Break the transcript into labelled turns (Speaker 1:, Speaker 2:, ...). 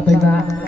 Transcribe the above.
Speaker 1: 拜拜。